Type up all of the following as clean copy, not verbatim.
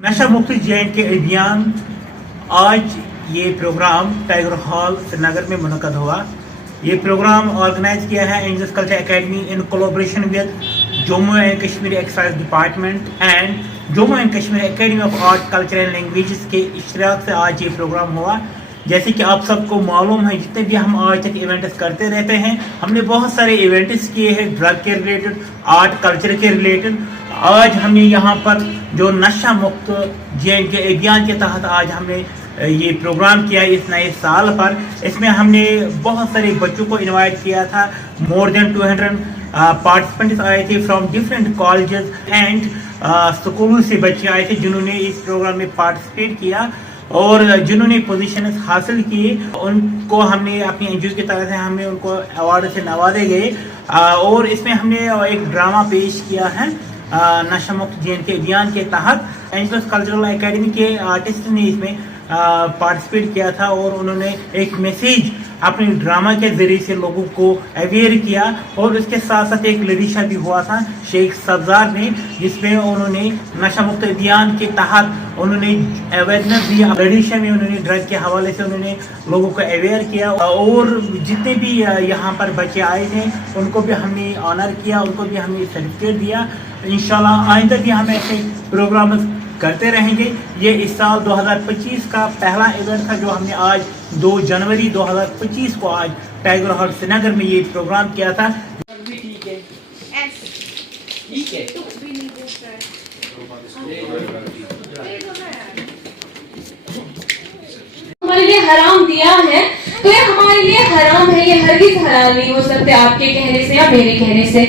नशा मुक्त जे के अभियान आज ये प्रोग्राम टाइगर हॉल श्रीनगर में मुनक़द हुआ। ये प्रोग्राम ऑर्गेनाइज किया है Angels Culture Academy in collaboration with Jammu and Kashmir excise department and Jammu and Kashmir Academy of Art Culture and Languages के इश्तराक से आज ये प्रोग्राम हुआ। जैसे कि आप सबको मालूम है, जितने भी हम आज तक इवेंट्स करते रहते हैं, हमने बहुत सारे इवेंट्स किए हैं ड्रग के रिलेटेड, आर्ट कल्चर के रिलेटेड। आज हमने यहाँ पर जो नशा मुक्त जे के अभियान के तहत आज हमने ये प्रोग्राम किया इस नए साल पर। इसमें हमने बहुत सारे बच्चों को इनवाइट किया था। मोर देन 200 पार्टिसिपेंट्स आए थे फ्रॉम डिफरेंट कॉलेजेस एंड स्कूलों से बच्चे आए थे जिन्होंने इस प्रोग्राम में पार्टिसिपेट किया और जिन्होंने पोजीशन हासिल की उनको हमने अपनी एनजीओ की तरफ से हमने उनको अवार्ड से नवाजे गए। और इसमें हमने एक ड्रामा पेश किया है नशा मुक्त जे के अभियान के तहत। एंजल्स कल्चरल एकेडमी के आर्टिस्ट ने इसमें पार्टिसिपेट किया था और उन्होंने एक मैसेज अपने ड्रामा के जरिए से लोगों को अवेयर किया। और उसके साथ साथ एक लड़ीशा भी हुआ था शेख सब्जार ने, जिसमें उन्होंने नशा मुक्त अभियान के तहत उन्होंने अवेयरनेस दिया। लड़ीशा में उन्होंने ड्रग के हवाले से उन्होंने लोगों को अवेयर किया। और जितने भी यहाँ पर बच्चे आए थे उनको भी हमने ऑनर किया, उनको भी हमने सर्टिफिकेट दिया। इंशाल्लाह आइंदा भी हम ऐसे प्रोग्राम करते रहेंगे। ये इस साल 2025 का पहला इवेंट था जो हमने आज 2 जनवरी 2025 को आज टाइगर हॉल श्रीनगर में ये प्रोग्राम किया था। ठीक है, ठीक है। हमारे लिए हराम दिया है तो ये हमारे लिए हराम है, ये हरगिज़ हलाल नहीं हो सकते आपके कहने से या मेरे कहने से।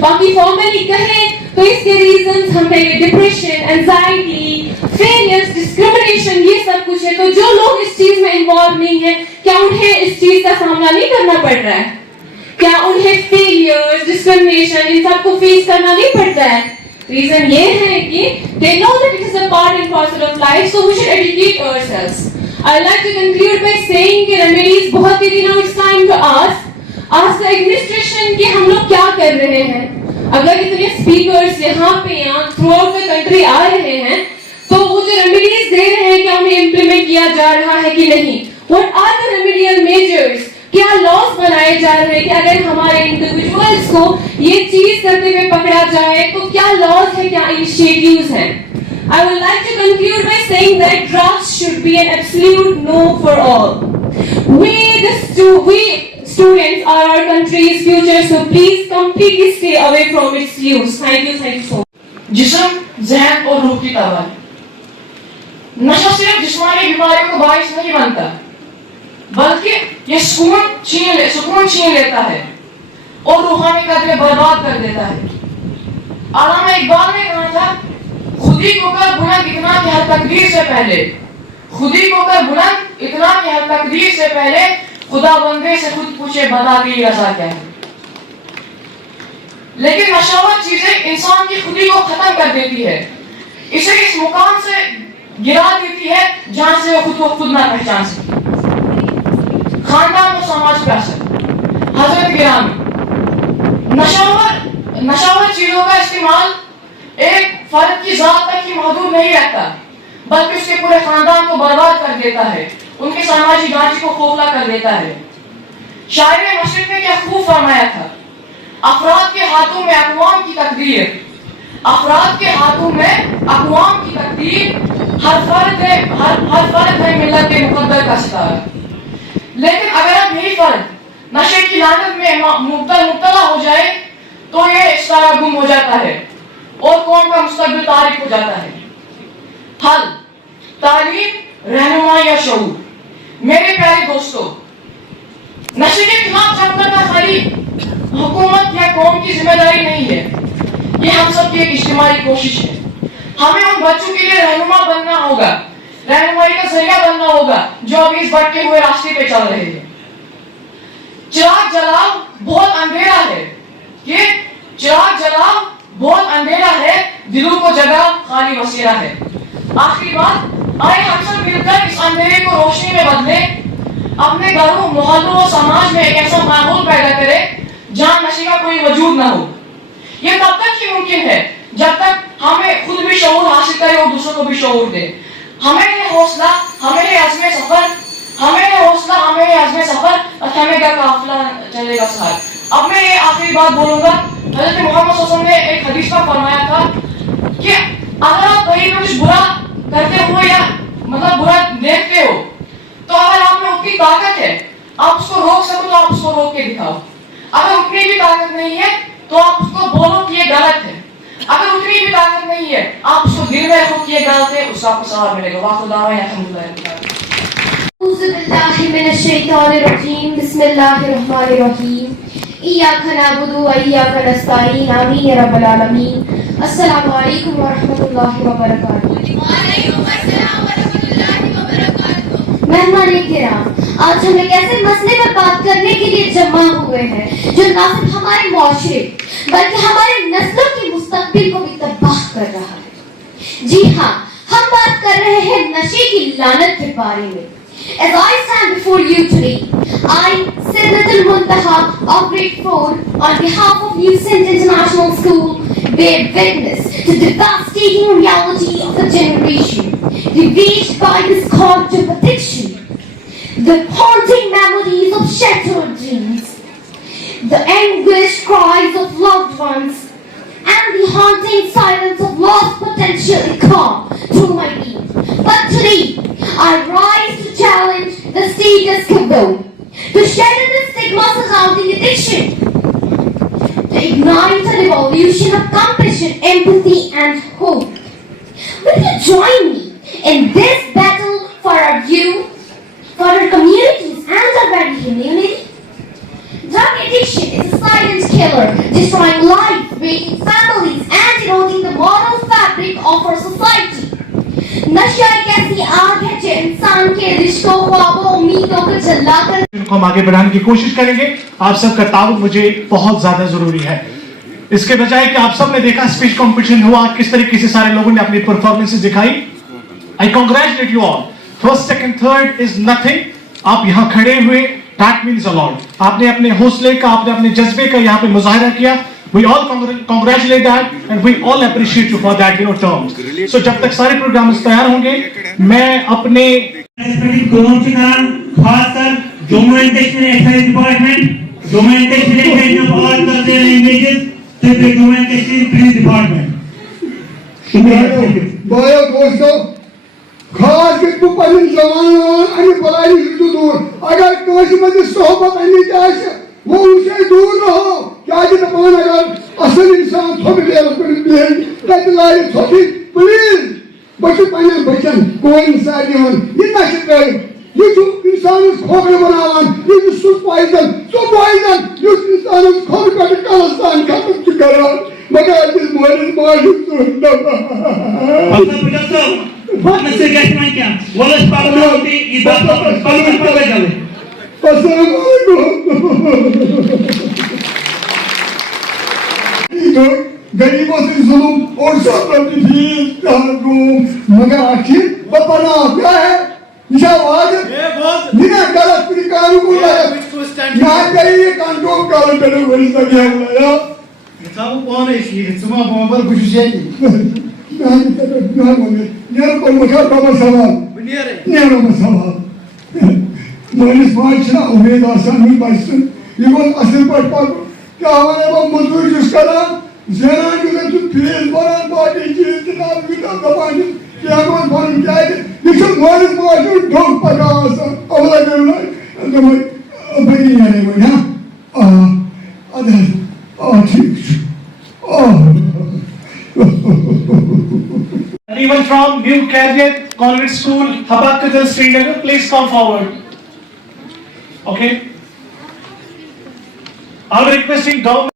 बाकी फॉर्मली कहें तो इसके रीजंस हमें डिप्रेशन, एंजाइटी, फेलियर्स, डिस्क्रिमिनेशन ये सब कुछ है। तो जो लोग इस चीज में इन्वॉल्व नहीं है, क्या उन्हें इस चीज का सामना नहीं करना पड़ रहा है? क्या उन्हें फेलियर्स, डिस्क्रिमिनेशन इन सब को फेस करना नहीं पड़ता है? रीजन ये है कि they know that it is a part and parcel of life, so we should educate ourselves. I like to conclude by saying कि remedies बहुत ही now it's time to ask the administration कि हम लोग क्या कर रहे हैं। अगर इतने स्पीकर्स यहाँ पे थ्रू आउट द कंट्री आ रहे हैं तो वो जो रेमेडीज दे रहे हैं क्या उन्हें इम्प्लीमेंट किया जा रहा है कि नहीं? What are the remedial measures? क्या लॉस बनाए जा रहे हैं कि अगर हमारे इंडिविजुअल्स को ये चीज करते हुए पकड़ा जाए तो क्या लॉस है, क्या इनिशिएटिव्स हैं? I would like to conclude by saying that drugs should be an absolute no for all. We students are our country's future, so please completely stay away from its use. Thank you so much. जिस्म, ज़हन और रूह की तबाही। नशा सिर्फ जिस्मानी बीमारियों का बायस नहीं बनता, बल्कि ये सुकून छीन लेता है और रूहानी कदरें बर्बाद कर देता है। अल्लामा इकबाल ने कहा था, खुदी को कर बुलंद इतना कि हर तकदीर से पहले, खुदी को कर बुलंद इतना कि हर तकदीर से पहले खुदा बंदे से खुद पूछे बता दी रजा क्या है। लेकिन नशावर चीजें इंसान की खुदी को खत्म कर देती है, इसे इस मुकाम से गिरा देती है जहां से वो खुद को खुद ना पहचान सके। खानदान और समाज का असर। हजरत गिरामी, नशावर चीजों का इस्तेमाल एक फर्द की जात तक ही महदूद नहीं रहता, बल्कि उसके पूरे खानदान को बर्बाद कर देता है, उनके सामाजिक ढांचे को खोखला कर देता है। शायर मशरिक ने क्या खूब फरमाया था, अफराद के हाथों में अक़वाम की तकदीर, अफराद के हाथों में अक़वाम की तकदीर, हर फर्द है मिल्लत के मुक़द्दर का सितारा। लेकिन अगर अब यही फर्द नशे की लानत में मुब्तला हो जाए तो ये सितारा गुम हो जाता है और कौम का मुस्तक़बिल तारीक हो जाता है। हल, तालीम, रहनुमाई या शऊर। मेरे प्यारे दोस्तों, नशे के खिलाफ जंग करना खाली हुकूमत या कौम की जिम्मेदारी नहीं है, ये हम सब की एक इज्तिमाई कोशिश है। हमें उन बच्चों के लिए रहनुमा बनना होगा, रहनुमाई का जरिया बनना होगा जो अभी इस भटके हुए रास्ते पे चल रहे हैं। चिराग जलाओ, बहुत अंधेरा है, ये चिराग जलाओ बहुत अंधेरा है, दिलों को जगा खाली वसीरा है। आखिरी बात, आए हम सब मिलकर इस अंधेरे को रोशनी में बदलें, अपने घरों, मोहल्लों और समाज में एक ऐसा माहौल पैदा करें जहां नशे का कोई वजूद ना हो। ये तब तक ही मुमकिन है जब तक हमें खुद भी शऊर हासिल करें और दूसरों को भी शऊर दे। हमें ये हौसला, हमें ये अज़्म सफर, हमें ये हौसला, हमें ये अज़्म सफर, थमेगा काफिला चलेगा साथ। अब मैं ये आखिरी बात बोलूंगा। हज़रत मोहम्मद सल्लल्लाहु अलैहि वसल्लम ने एक हदीस में फरमाया था कि अगर आप कहीं पे कुछ बुरा करते हुए या मतलब बुरा देखते हो, तो अगर आप में उतनी ताकत है आप उसको रोक सको तो आप उसको रोक के दिखाओ। अगर उतनी भी ताकत नहीं है तो आप उसको बोलो कि ये गलत है। अगर उतनी भी ताकत नहीं है आप उसको दिल में रखो कि ये गलत है, उसका आपको सवाब मिलेगा। वाक़िअ दावा अल्हम्दुलिल्लाह। औज़ुबिल्लाहि मिनश्शैतानिर्रजीम, बिस्मिल्लाहिर्रहमानिर्रहीम, इय्याका नअबुदु व इय्याका नस्तईन, आमीन या रब्बल आलमीन। अस्सलामु अलैकुम व रहमतुल्लाहि व बरकातुहू। मेहमान-ए-किराम, आज हम एक ऐसे मसले पर बात करने के लिए जमा हुए हैं जो न सिर्फ हमारे मुआशरे बल्कि हमारे नस्लों की मुस्तकबिल को भी तबाह कर रहा है। जी हाँ, हम बात कर रहे हैं नशे की लानत के बारे में। As I stand before you today, I, Sidratul Muntaha of Grade 4, on behalf of New Sindh International School, bear witness to the devastating reality of a generation ravaged by this scourge of addiction. The haunting memories of shattered dreams, the anguished cries of loved ones, and the haunting silence of lost potential come through my being. But today, I rise to challenge the status quo, to shatter the stigma surrounding addiction, to ignite a revolution of compassion, empathy, and hope. Will you join me in this battle for our youth, for our communities, and our very humanity? Drug addiction is a silent killer, destroying life, breaking families, and eroding the moral fabric of our society. नशा एक ऐसी आग है जो इंसान के रिश्तों, ख्वाबों, उम्मीदों को जलाकर इनको हम आगे बढ़ाने की कोशिश करेंगे। आप सबका ताउन मुझे बहुत ज्यादा जरूरी है। इसके बजाय कि आप सब ने देखा स्पीच कंपटीशन हुआ, किस तरीके से सारे लोगों ने अपनी परफॉर्मेंसेस दिखाई। I congratulate you all. First, second, third is nothing. आप यहाँ खड़े हुए, दैट मीन्स अ लॉट। आपने अपने हौसले का, आपने अपने जज्बे का यहाँ पे मुजाहिरा किया। We all congratulate that and we all appreciate you for that, terms. So जब तक सारे प्रोग्राम्स तैयार होंगे, मैं अपने खासकर Jammu and Kashmir excise department, Jammu and Kashmir excise में ऑल कल्चरल लैंग्वेजेस, सिर्फ Jammu and Kashmir police department. भाइयों दोस्तों, खास कर पहले जवान आणि बलाई से दूर, अगर कोई में सोहबत नहीं चाहिए वो उनसे दूर रहो। क्या कि तमाम अगर असल इंसान थोड़ी देर पर बेल तक लाए थोड़ी प्लीज बच्चे पहले बच्चन कोई इंसान नहीं ये नशे कर ये जो इंसान खोपड़े बनावन ये जो सुपाइजन जो इंसान खोपड़े का कालस्तान खत्म करो मगर इस मोहल्ले मालूम तो बहुत नशे का इस्तेमाल किया वलस पागल होती इस बात पर पागल चले। गरीबों से जुल्म और सब मगर आखिर बना क्या है निशावाद बिना गलत तरीकाओं को ना चाहिए कंट्रोल कर बेटे बड़ी सके बुलाया किताब कौन है इसलिए सुमा बमबर कुछ है ना मेरे को मुझे बाबा सवाल नेरो सवाल मानिस माचना उम्मीद आसान नहीं बाइसन ये वो असल पर क्या हमारे वो मजदूर जिसका नाम ज़रा जो तो प्लेन बना बॉडी चीज ना बिना दबाने क्या कोई बन जाए ये सब मानिस माचना ढोक पका सा अगला करना तो मैं बड़ी यानी वो ना अदर ठीक Anyone from New Cadet Convent School, Habakatal, Srinagar, please come forward. Okay. I'm requesting government